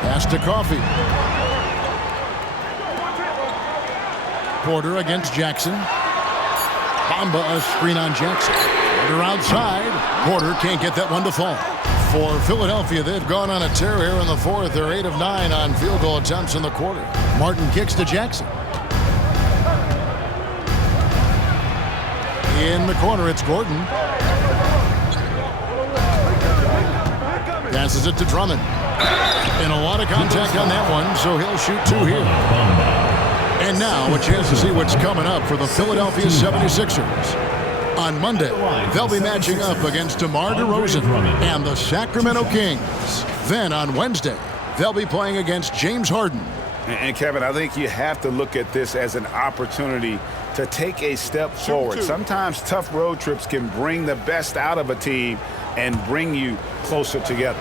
Pass to Coffey. Porter against Jackson. Bamba a screen on Jackson. Porter outside. Porter can't get that one to fall. For Philadelphia, they've gone on a tear here in the fourth. They're 8 of 9 on field goal attempts in the quarter. Martin kicks to Jackson. In the corner, it's Gordon. Passes it to Drummond. And a lot of contact on that one, so he'll shoot 2 here. And now a chance to see what's coming up for the Philadelphia 76ers. On Monday, they'll be matching up against DeMar DeRozan and the Sacramento Kings. Then on Wednesday, they'll be playing against James Harden. And Kevin, I think you have to look at this as an opportunity to take a step forward. Sometimes tough road trips can bring the best out of a team and bring you closer together.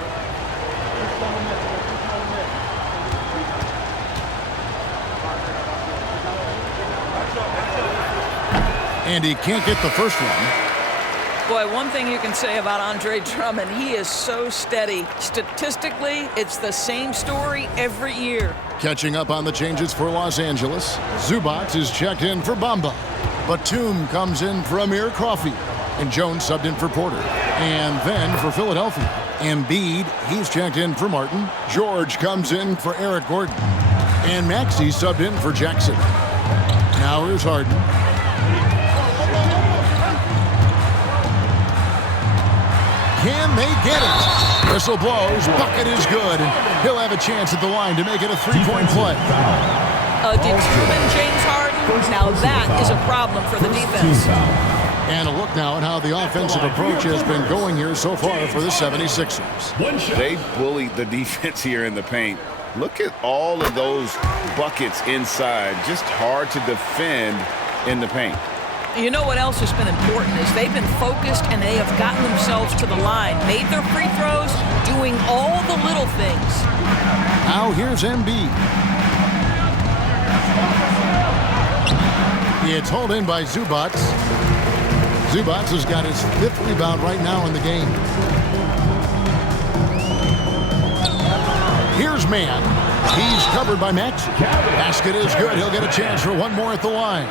And he can't get the first one. Boy, one thing you can say about Andre Drummond, he is so steady. Statistically, it's the same story every year. Catching up on the changes for Los Angeles, Zubac is checked in for Bamba. Batum comes in for Amir Coffey. And Jones subbed in for Porter. And then for Philadelphia, Embiid, he's checked in for Martin. George comes in for Eric Gordon. And Maxey subbed in for Jackson. Now here's Harden. Can they get it? Whistle blows. Bucket is good. He'll have a chance at the line to make it a three-point play. A determined James Harden. Now that is a problem for the defense. And a look now at how the offensive approach has been going here so far for the 76ers. They bullied the defense here in the paint. Look at all of those buckets inside. Just hard to defend in the paint. You know what else has been important is they've been focused and they have gotten themselves to the line, made their free throws, doing all the little things. Now here's Embiid. It's hauled in by Zubac. Zubac has got his 5th rebound right now in the game. Here's Mann. He's covered by Maxey. Basket is good. He'll get a chance for one more at the line.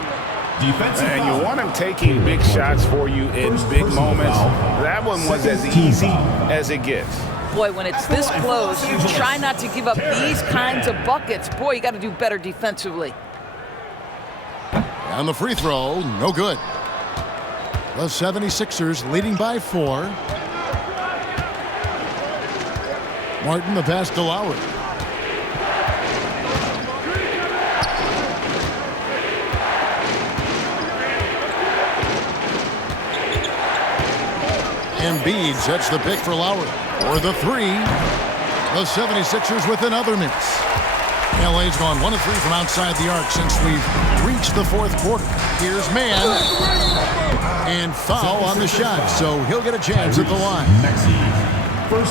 And you want him taking big shots for you in big moments. That one was as easy as it gets. Boy, when it's this close, you try not to give up these kinds of buckets. Boy, you got to do better defensively. And the free throw, no good. The 76ers leading by 4. Martin, the pass to Lowry. Embiid sets the pick for Lowry. For the 3. The 76ers with another miss. LA's gone 1 of 3 from outside the arc since we've reached the 4th quarter. Here's Mann. And foul on the shot, so he'll get a chance at the line.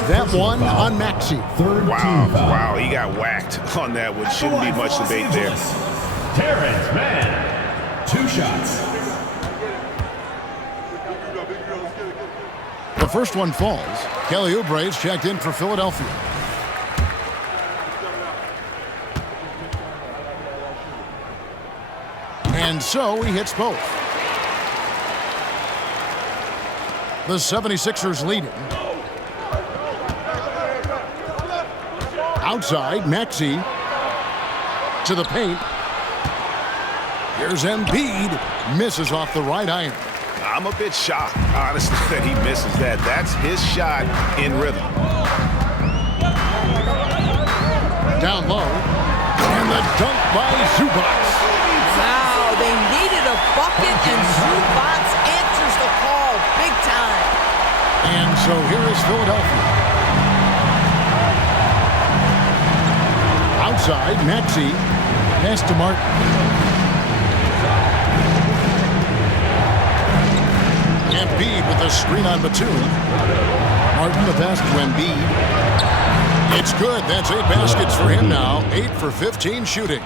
That one on Maxey. Wow, he got whacked on that one. Shouldn't be much debate there. Terrence Mann, 2 shots. The first one falls. Kelly Oubre's checked in for Philadelphia. And so he hits both. The 76ers leading. Outside, Maxey to the paint. Here's Embiid. Misses off the right iron. I'm a bit shocked, honestly, that he misses that. That's his shot in rhythm. Down low. And the dunk by Zubac. Wow, they needed a bucket, and Zubac answers the call big time. And so here is Philadelphia. Outside, Maxey. Pass to Martin. Embiid with a screen on Batum. Martin the pass to Embiid. It's good. That's 8 baskets for him now. 8 for 15 shooting.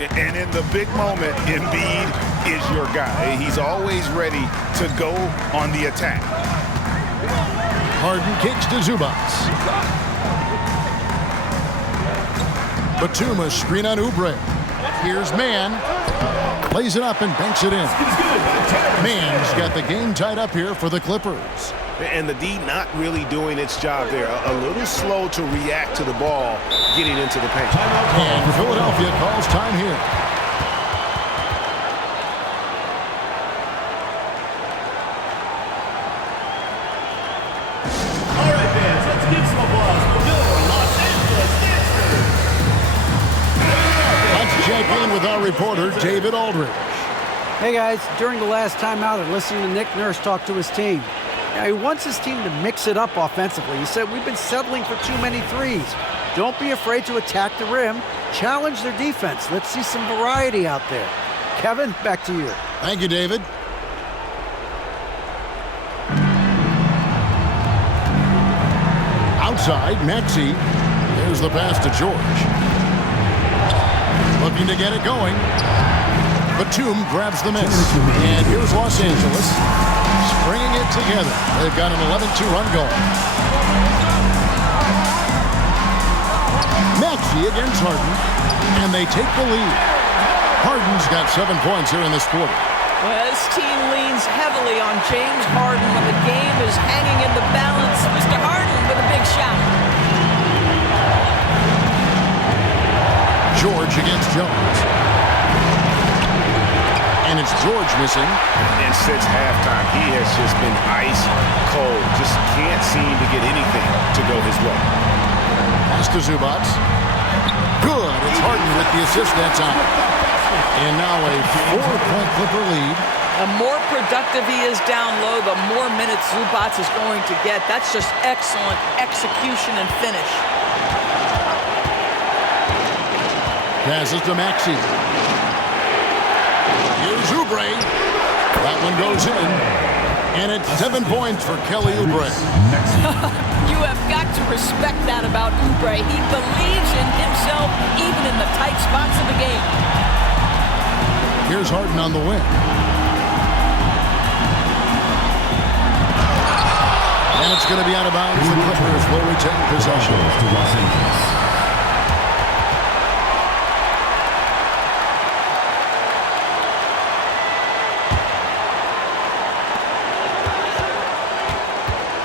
And in the big moment, Embiid is your guy. He's always ready to go on the attack. Harden kicks to Zubac. Batum a screen on Oubre. Here's Mann. Plays it up and banks it in. Mann's got the game tied up here for the Clippers. And the D not really doing its job there. A little slow to react to the ball getting into the paint. And Philadelphia calls time here. All right, fans, let's give some applause for your Los Angeles Gangsters. Let's check in with our reporter, David Aldridge. Hey guys, during the last timeout and listening to Nick Nurse talk to his team, he wants his team to mix it up offensively. He said, we've been settling for too many threes. Don't be afraid to attack the rim. Challenge their defense. Let's see some variety out there. Kevin, back to you. Thank you, David. Outside, Maxey. There's the pass to George. Looking to get it going. Batum grabs the miss. And here's Los Angeles stringing it together. They've got an 11-2 run going. Maxey against Harden, and they take the lead. Harden's got 7 points here in this quarter. Well, this team leans heavily on James Harden when the game is hanging in the balance. Mr. Harden with a big shot. George against Jones. And it's George missing. And since halftime, he has just been ice cold. Just can't seem to get anything to go his way. Pass to Zubac. Good. It's Harden with the assist that time. And now a 4-point Clipper lead. The more productive he is down low, the more minutes Zubac is going to get. That's just excellent execution and finish. Passes to Maxey. Here's Oubre. That one goes in. And it's 7 points for Kelly Oubre. You have got to respect that about Oubre. He believes in himself even in the tight spots of the game. Here's Harden on the wing. And it's going to be out of bounds. The Clippers will retain possession. To Los Angeles.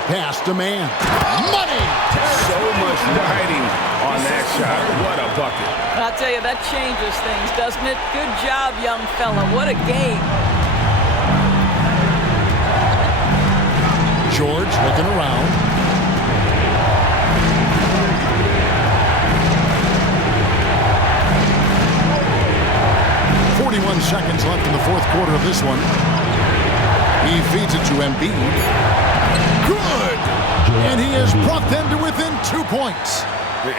Pass to man. Money! So much riding on that shot. What a bucket. I'll tell you, that changes things, doesn't it? Good job, young fella. What a game. George looking around. Seconds left in the fourth quarter of this one. He feeds it to Embiid. Good! And he has brought them to within 2 points.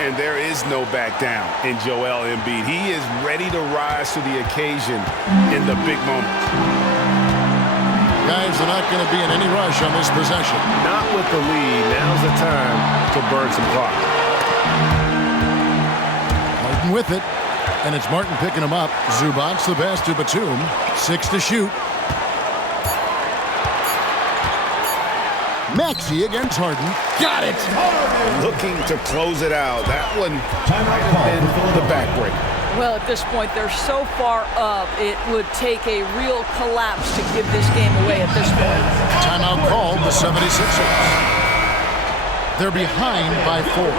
And there is no back down in Joel Embiid. He is ready to rise to the occasion in the big moments. Guys are not going to be in any rush on this possession. Not with the lead. Now's the time to burn some clock. Martin with it. And it's Martin picking him up. Zubac the pass to Batum. 6 to shoot. Maxey against Harden. Got it! Looking to close it out. That one might have been the backbreaker. Well, at this point, they're so far up, it would take a real collapse to give this game away at this point. Timeout called the 76ers. They're behind by 4.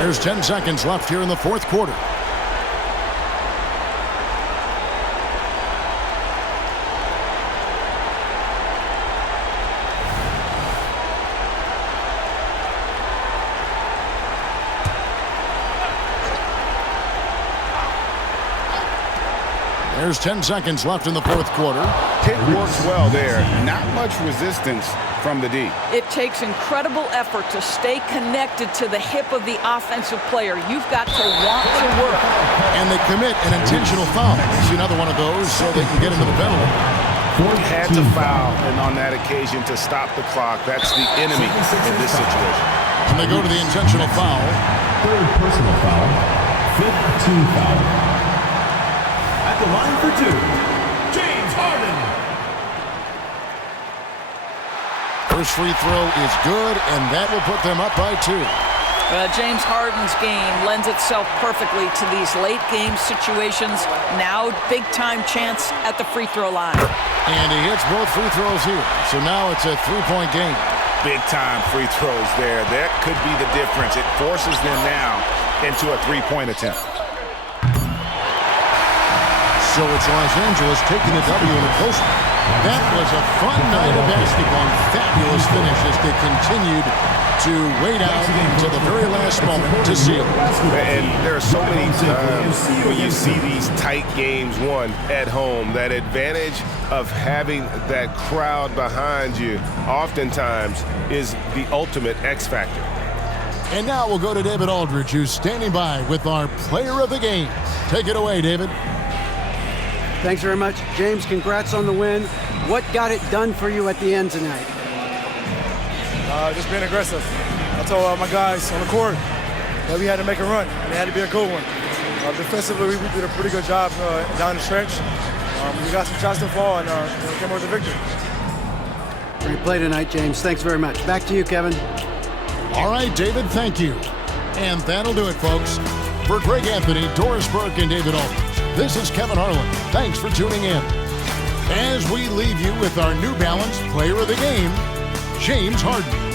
There's 10 seconds left here in the fourth quarter. There's 10 seconds left in the fourth quarter. Pick works well there. Not much resistance from the D. It takes incredible effort to stay connected to the hip of the offensive player. You've got to want to work. And they commit an intentional foul. See another one of those so they can get into the penalty. Had to foul, and on that occasion to stop the clock. That's the enemy in this situation. And they go to the intentional foul. Third personal foul. Fifth team foul. At the line for 2, James Harden. First free throw is good, and that will put them up by 2. James Harden's game lends itself perfectly to these late game situations. Now, big-time chance at the free throw line. And he hits both free throws here. So now it's a 3-point game. Big-time free throws there. That could be the difference. It forces them now into a 3-point attempt. So it's Los Angeles taking the W in a close one. That was a fun night of basketball. Fabulous finish as they continued to wait out until the very last moment to seal. And there are so many times when you see these tight games won at home, that advantage of having that crowd behind you oftentimes is the ultimate X factor. And now we'll go to David Aldridge, who's standing by with our player of the game. Take it away, David. Thanks very much. James, congrats on the win. What got it done for you at the end tonight? Just being aggressive. I told my guys on the court that we had to make a run, and it had to be a good one. Defensively, we did a pretty good job down the stretch. We got some shots to fall and came with the victory. Great play tonight, James. Thanks very much. Back to you, Kevin. All right, David, thank you. And that'll do it, folks. For Greg Anthony, Doris Burke, and David Aldridge, this is Kevin Harlan. Thanks for tuning in. As we leave you with our New Balance Player of the Game, James Harden.